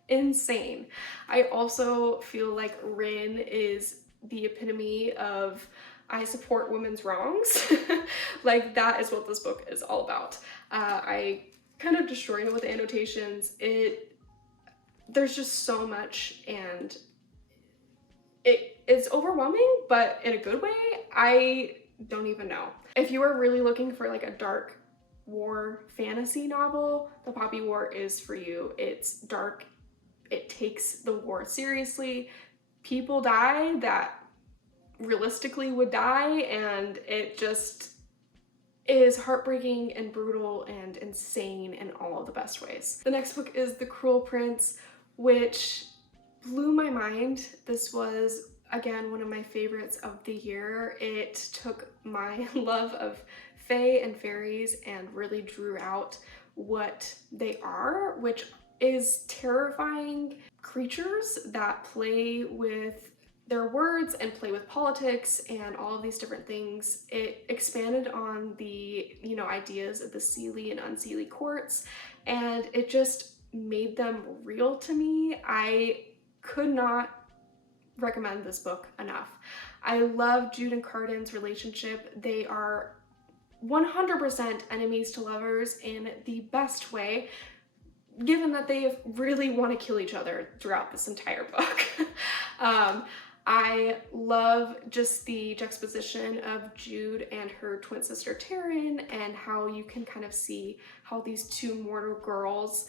insane. I also feel like Rin is the epitome of I support women's wrongs. Like, that is what this book is all about. I kind of destroyed it with the annotations. There's just so much, and it's overwhelming, but in a good way. I don't even know. If you are really looking for like a dark war fantasy novel, The Poppy War is for you. It's dark. It takes the war seriously. People die that realistically would die, and it just is heartbreaking and brutal and insane in all of the best ways. The next book is The Cruel Prince, which blew my mind. This was, again, one of my favorites of the year. It took my love of fae and fairies and really drew out what they are, which is terrifying creatures that play with their words and play with politics and all of these different things. It expanded on the, ideas of the Seelie and Unseelie courts, and it just made them real to me. I could not recommend this book enough. I love Jude and Cardan's relationship. They are 100% enemies to lovers in the best way, given that they really want to kill each other throughout this entire book. I love just the juxtaposition of Jude and her twin sister Taryn, and how you can kind of see how these two mortal girls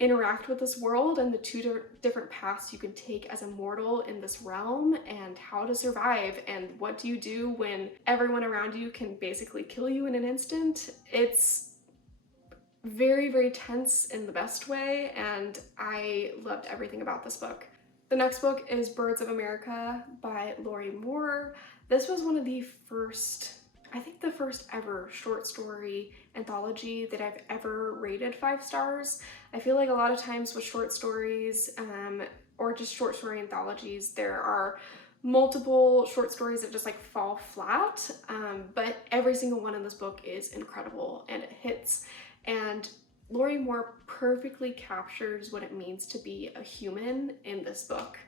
interact with this world and the two different paths you can take as a mortal in this realm, and how to survive, and what do you do when everyone around you can basically kill you in an instant. It's very, very tense in the best way, and I loved everything about this book. The next book is Birds of America by Lori Moore. This was one of the first, I think the first ever short story anthology that I've ever rated 5 stars. I feel like a lot of times with short stories or just short story anthologies, there are multiple short stories that just like fall flat, but every single one in this book is incredible and it hits. And Lori Moore perfectly captures what it means to be a human in this book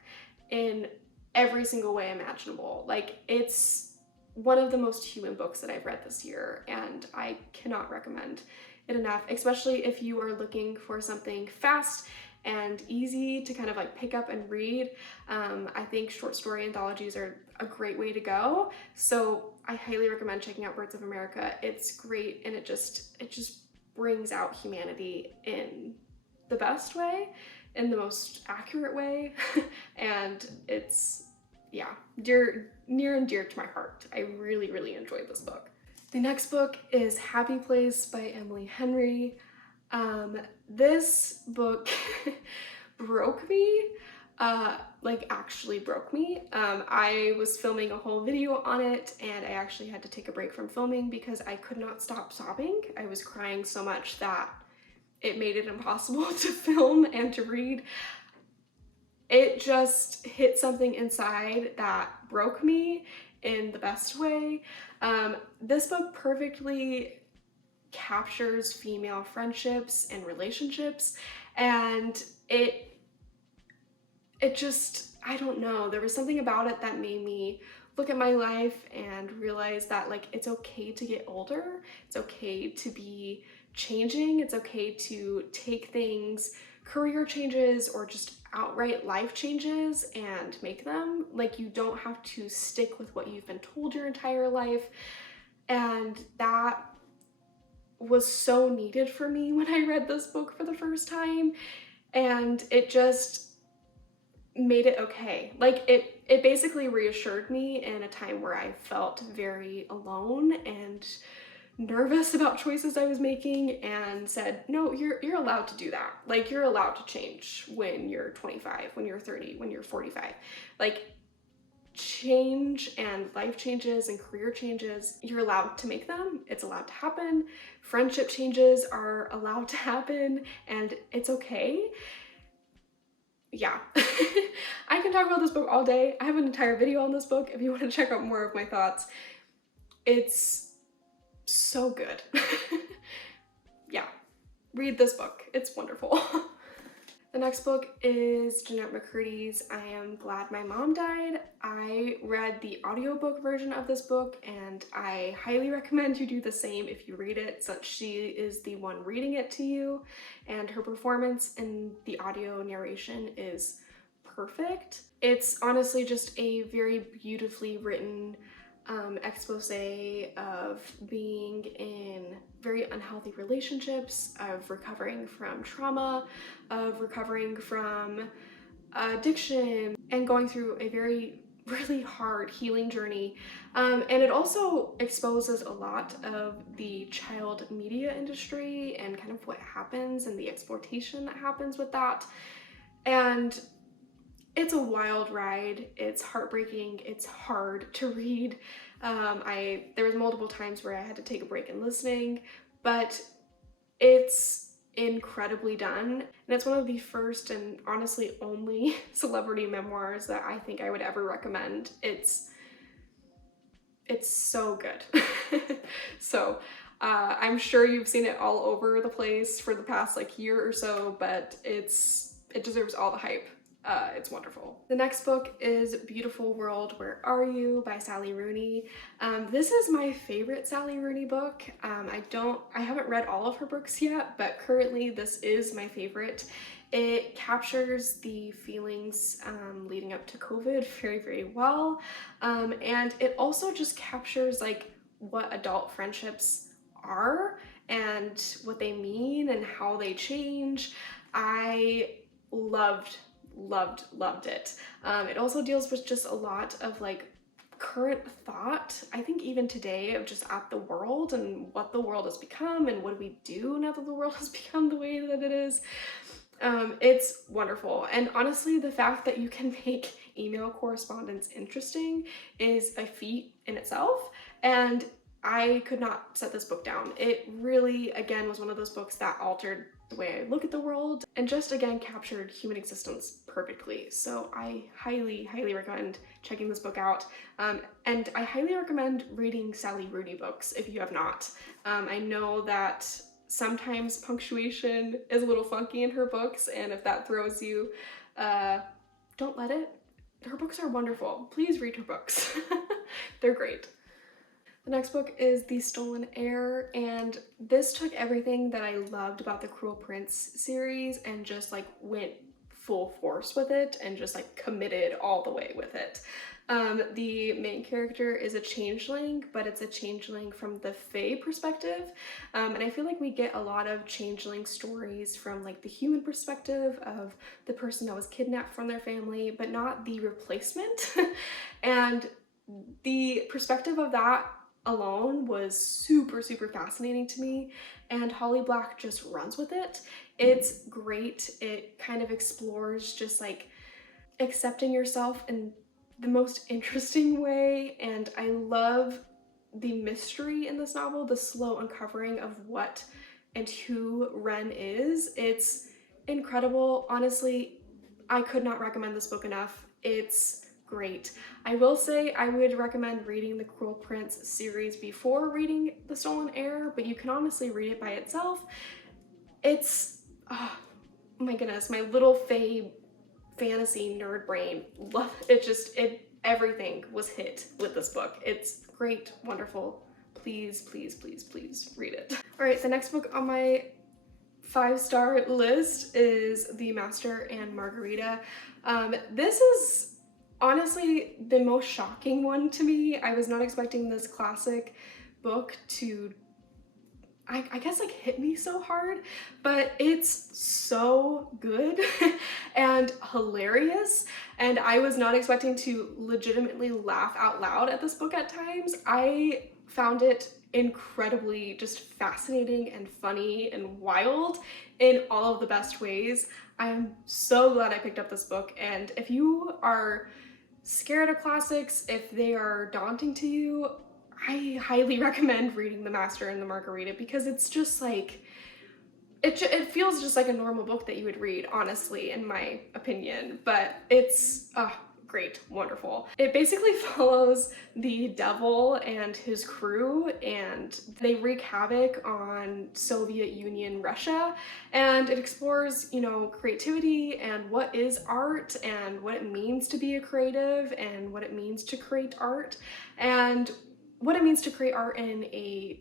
in every single way imaginable. Like, it's one of the most human books that I've read this year, and I cannot recommend it enough, especially if you are looking for something fast and easy to kind of like pick up and read. I think short story anthologies are a great way to go. So I highly recommend checking out Birds of America. It's great, and it just brings out humanity in the best way, in the most accurate way, and it's, yeah, near and dear to my heart. I really, really enjoyed this book. The next book is Happy Place by Emily Henry. This book broke me, like actually broke me. I was filming a whole video on it and I actually had to take a break from filming because I could not stop sobbing. I was crying so much that it made it impossible to film and to read. It just hit something inside that broke me in the best way. This book perfectly captures female friendships and relationships, and it just, I don't know, there was something about it that made me look at my life and realize that like it's okay to get older, it's okay to be changing, it's okay to take things, career changes or just outright life changes and make them. Like you don't have to stick with what you've been told your entire life. And that was so needed for me when I read this book for the first time, and it just made it okay. Like it basically reassured me in a time where I felt very alone and nervous about choices I was making, and said, no, you're allowed to do that. Like you're allowed to change when you're 25, when you're 30, when you're 45. Like change and life changes and career changes, you're allowed to make them. It's allowed to happen. Friendship changes are allowed to happen and it's okay. Yeah. I can talk about this book all day. I have an entire video on this book if you want to check out more of my thoughts. It's so good. Yeah, read this book. It's wonderful. The next book is Jeanette McCurdy's I Am Glad My Mom Died. I read the audiobook version of this book and I highly recommend you do the same if you read it, since she is the one reading it to you, and her performance in the audio narration is perfect. It's honestly just a very beautifully written expose of being in very unhealthy relationships, of recovering from trauma, of recovering from addiction, and going through a really hard healing journey. And it also exposes a lot of the child media industry and kind of what happens and the exploitation that happens with that. And it's a wild ride. It's heartbreaking. It's hard to read. There was multiple times where I had to take a break in listening, but it's incredibly done. And it's one of the first and honestly only celebrity memoirs that I think I would ever recommend. It's so good. So I'm sure you've seen it all over the place for the past like year or so, but it deserves all the hype. It's wonderful. The next book is Beautiful World, Where Are You by Sally Rooney. This is my favorite Sally Rooney book. I haven't read all of her books yet, but currently this is my favorite. It captures the feelings leading up to COVID very, very well. And it also just captures like what adult friendships are and what they mean and how they change. I loved it. It also deals with just a lot of like current thought, I think even today, of just at the world and what the world has become and what do we do now that the world has become the way that it is. It's wonderful. And honestly, the fact that you can make email correspondence interesting is a feat in itself. And I could not set this book down. It really, again, was one of those books that altered the way I look at the world and just, again, captured human existence perfectly. So I highly, highly recommend checking this book out. And I highly recommend reading Sally Rooney books if you have not. I know that sometimes punctuation is a little funky in her books, and if that throws you, don't let it. Her books are wonderful. Please read her books. They're great. The next book is The Stolen Heir, and this took everything that I loved about the Cruel Prince series and just like went full force with it and just like committed all the way with it. The main character is a changeling, but it's a changeling from the Fae perspective. And I feel like we get a lot of changeling stories from like the human perspective of the person that was kidnapped from their family, but not the replacement. And the perspective of that alone was super, super fascinating to me, and Holly Black just runs with it. It's great. It kind of explores just like accepting yourself in the most interesting way, and I love the mystery in this novel, the slow uncovering of what and who Ren is. It's incredible. Honestly, I could not recommend this book enough. It's great. I will say I would recommend reading the Cruel Prince series before reading The Stolen Heir, but you can honestly read it by itself. It's, oh my goodness, my little fantasy nerd brain love it. Just everything was hit with this book. It's great, wonderful. Please, please, please, please read it. All right, the next book on my 5-star list is The Master and Margarita. This is honestly the most shocking one to me. I was not expecting this classic book to, I guess, like hit me so hard, but it's so good and hilarious, and I was not expecting to legitimately laugh out loud at this book at times. I found it incredibly just fascinating and funny and wild in all of the best ways. I am so glad I picked up this book, and if you are scared of classics, if they are daunting to you, I highly recommend reading The Master and the Margarita, because it's just like, it feels just like a normal book that you would read, honestly, in my opinion, but it's great, wonderful. It basically follows the devil and his crew, and they wreak havoc on Soviet Union Russia, and it explores, you know, creativity and what is art and what it means to be a creative and what it means to create art and what it means to create art in a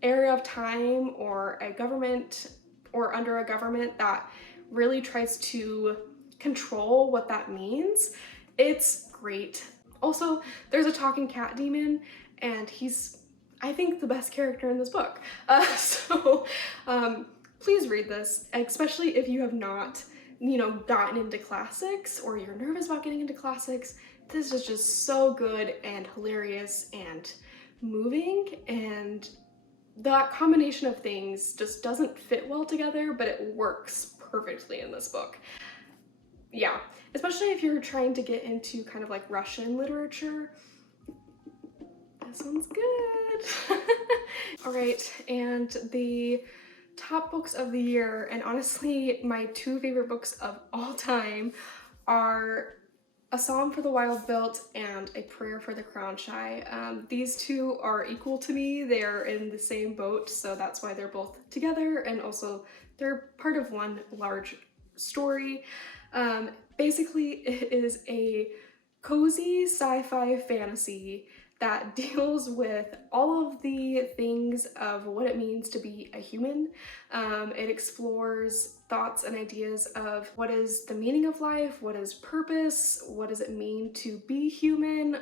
area of time or a government or under a government that really tries to control what that means. It's great. Also, there's a talking cat demon, and he's, I think, the best character in this book. Please read this, especially if you have not, you know, gotten into classics or you're nervous about getting into classics. This is just so good and hilarious and moving, and that combination of things just doesn't fit well together, but it works perfectly in this book. Yeah, especially if you're trying to get into kind of like Russian literature. This one's good. All right, and the top books of the year, and honestly my 2 favorite books of all time, are A Psalm for the Wild-Built and A Prayer for the Crown-Shy. These 2 are equal to me. They are in the same boat, so that's why they're both together, and also they're part of one large story. Basically, it is a cozy sci-fi fantasy that deals with all of the things of what it means to be a human. It explores thoughts and ideas of what is the meaning of life, what is purpose, what does it mean to be human,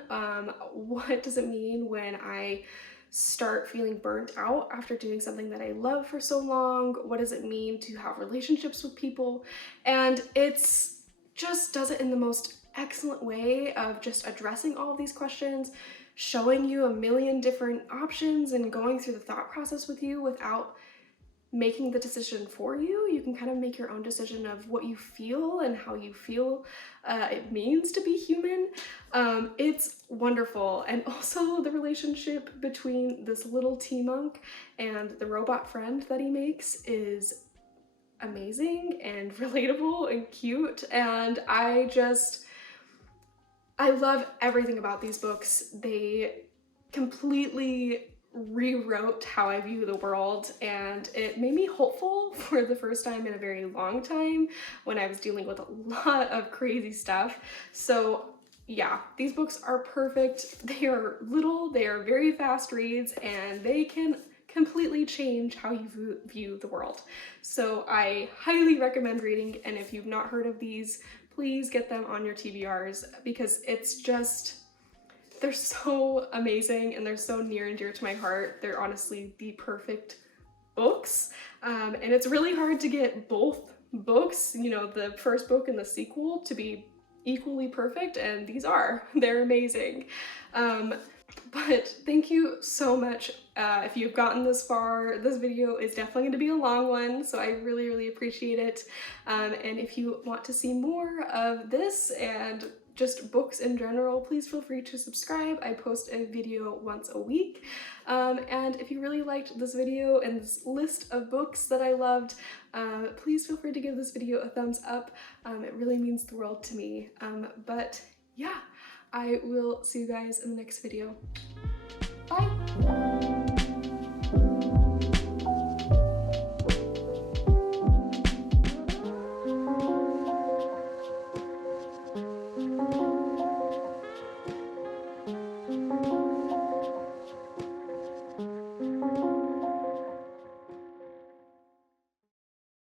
what does it mean when I start feeling burnt out after doing something that I love for so long, what does it mean to have relationships with people, and it's just does it in the most excellent way of just addressing all of these questions, showing you a million different options and going through the thought process with you without making the decision for you. You can kind of make your own decision of what you feel and how you feel it means to be human. It's wonderful. And also the relationship between this little tea monk and the robot friend that he makes is amazing and relatable and cute, and I love everything about these books. They completely rewrote how I view the world, and it made me hopeful for the first time in a very long time when I was dealing with a lot of crazy stuff. So yeah, these books are perfect. They are little, they are very fast reads, and they can completely change how you view the world. So I highly recommend reading, and if you've not heard of these, please get them on your TBRs, because it's just, they're so amazing and they're so near and dear to my heart. They're honestly the perfect books, and it's really hard to get both books, you know, the first book and the sequel, to be equally perfect, and these are. They're amazing. But thank you so much. If you've gotten this far, this video is definitely going to be a long one, so I really, really appreciate it. And if you want to see more of this and just books in general, please feel free to subscribe. I post a video once a week. And if you really liked this video and this list of books that I loved, please feel free to give this video a thumbs up. It really means the world to me. But yeah, I will see you guys in the next video. Bye!